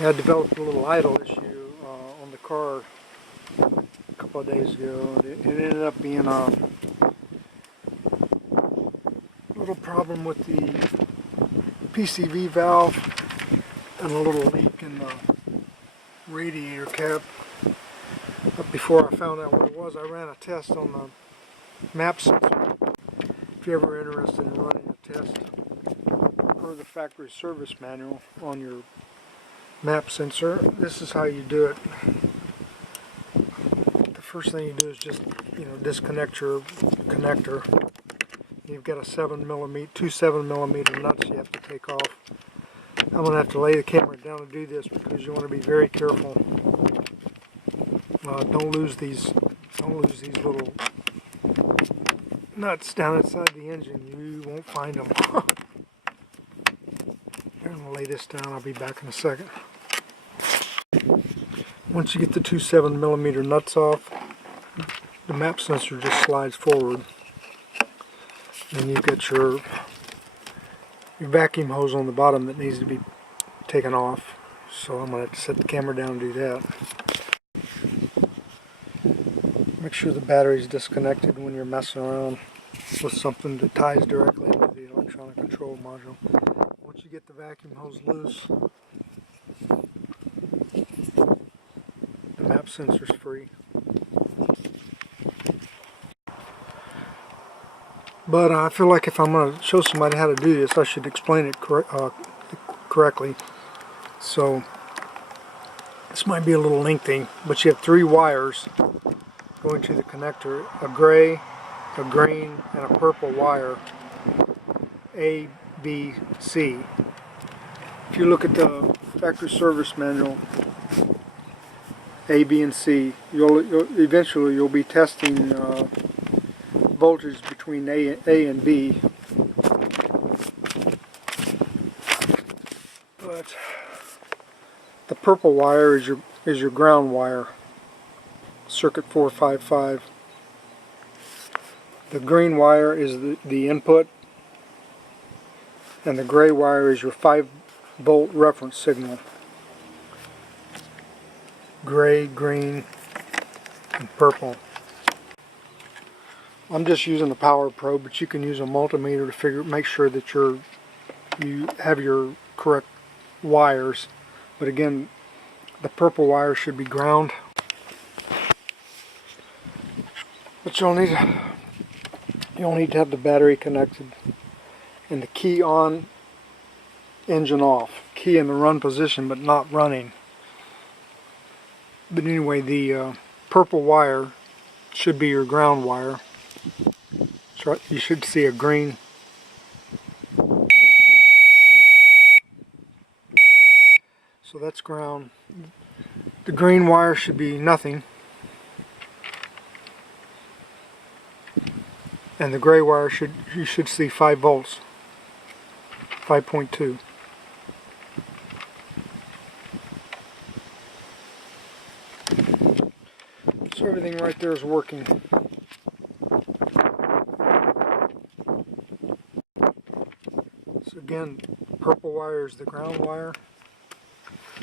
Yeah, I developed a little idle issue on the car a couple of days ago. It ended up being a little problem with the PCV valve and a little leak in the radiator cap. But before I found out what it was, I ran a test on the map sensor. If you're ever interested in running a test per the factory service manual on your map sensor, this is how you do it. The first thing you do is just, disconnect your connector. You've got a 2 7mm nuts you have to take off. I'm going to have to lay the camera down to do this because you want to be very careful. Don't lose these little nuts down inside the engine. You won't find them. I'm going to lay this down. I'll be back in a second. Once you get the 2 7mm nuts off, the map sensor just slides forward. Then you've got your vacuum hose on the bottom that needs to be taken off. So I'm going to have to set the camera down and do that. Make sure the battery is disconnected when you're messing around with something that ties directly into the electronic control module. Once you get the vacuum hose loose, the map sensor is free. But I feel like if I'm going to show somebody how to do this, I should explain it correctly. So this might be a little lengthy, but you have 3 wires going to the connector: a gray, a green, and a purple wire, A, B, C. If you look at the factory service manual, A, B, and C, eventually you'll be testing voltage between A and B. But the purple wire is your ground wire, circuit 455. The green wire is the input, and the gray wire is your 5-volt reference signal. Gray, green, and purple. I'm just using a power probe, but you can use a multimeter to make sure that you have your correct wires. But again, the purple wire should be ground. But you'll need to have the battery connected and the key on, engine off. Key in the run position but not running. But anyway, the purple wire should be your ground wire. So you should see a green. So that's ground. The green wire should be nothing. And the gray wire you should see 5 volts. 5.2. So everything right there is working. So again, purple wire is the ground wire.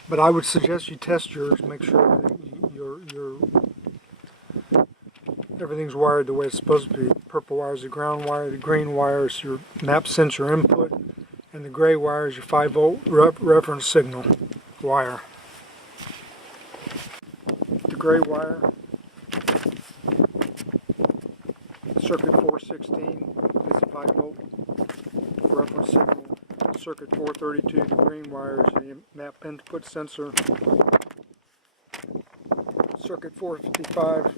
But I would suggest you test yours, make sure that everything's wired the way it's supposed to be. Purple wire is the ground wire, the green wire is your map sensor input, and the gray wire is your 5-volt reference signal wire. The gray wire, circuit 416 is the 5-volt reference signal. Circuit 432, the green wire is the map input sensor. Circuit 455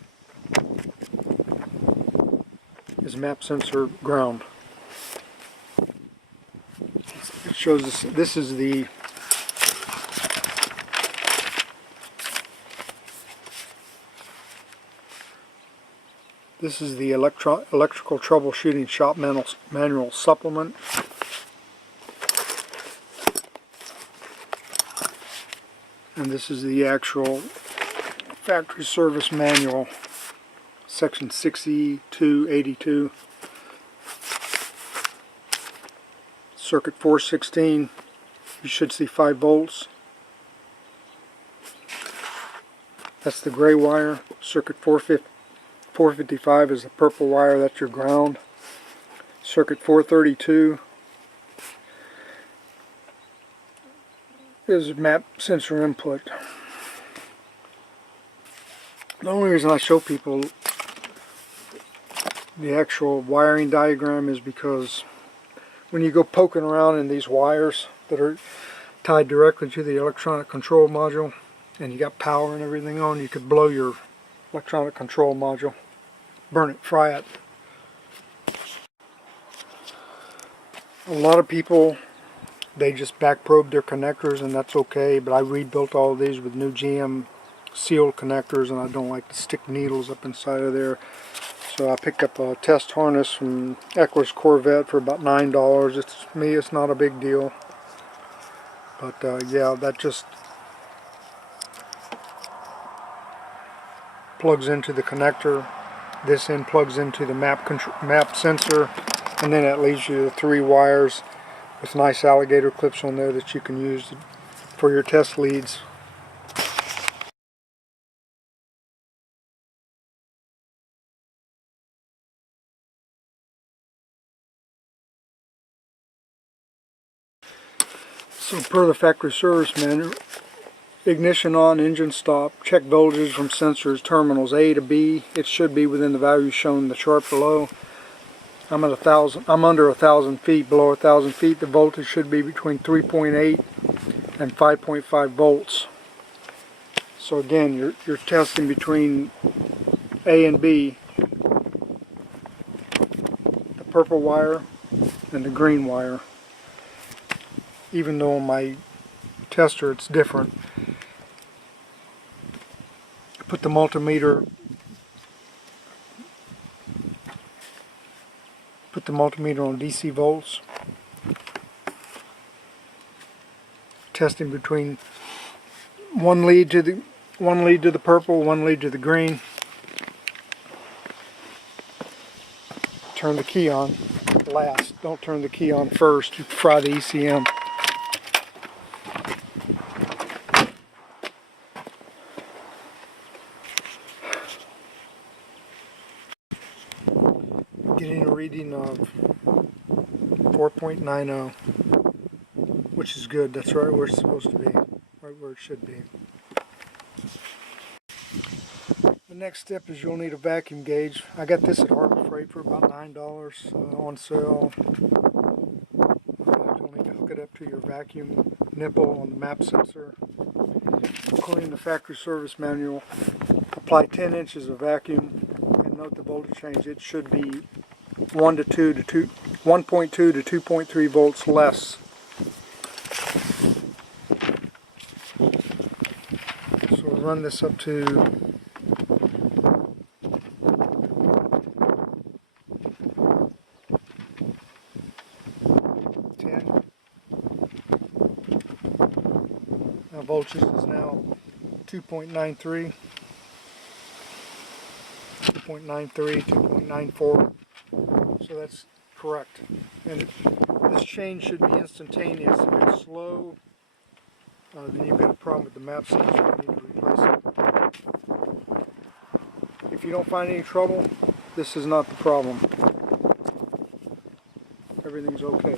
is map sensor ground. It shows us, this is the electrical troubleshooting shop manual supplement. And this is the actual factory service manual, section 6E282. Circuit 416, you should see 5 volts. That's the gray wire. Circuit 455 is the purple wire, that's your ground. Circuit 432 is map sensor input. The only reason I show people the actual wiring diagram is because when you go poking around in these wires that are tied directly to the electronic control module and you got power and everything on, you could blow your electronic control module, burn it, fry it. A lot of people, they just back probe their connectors, and that's okay, but I rebuilt all of these with new GM sealed connectors, and I don't like to stick needles up inside of there. So I picked up a test harness from Ecklers Corvette for about $9. It's not a big deal, but yeah, that just plugs into the connector. This end plugs into the map sensor, and then that leaves you 3 wires with nice alligator clips on there that you can use for your test leads. So per the factory service manual, ignition on, engine stop, check voltage from sensors, terminals A to B. It should be within the values shown in the chart below. I'm under 1,000 feet. Below 1,000 feet, the voltage should be between 3.8 and 5.5 volts. So again, you're testing between A and B, the purple wire and the green wire. Even though on my tester it's different. I put the multimeter on DC volts, testing between one lead to the purple, one lead to the green. Turn the key on last. Don't turn the key on first. You fry the ECM. Getting a reading of 4.90, which is good. That's right where it's supposed to be, right where it should be. The next step is you'll need a vacuum gauge. I got this at Harbor Freight for about $9 on sale. You'll need to hook it up to your vacuum nipple on the map sensor. According to the factory service manual, apply 10 inches of vacuum and note the voltage change. It should be 1.2 to 2.3 volts less. So we'll run this up to 10. Now voltage is now 2.93, 2.93, 2.94. So that's correct. And this change should be instantaneous. If it's slow, then you've got a problem with the map sensor. You need to replace it. If you don't find any trouble, this is not the problem. Everything's okay.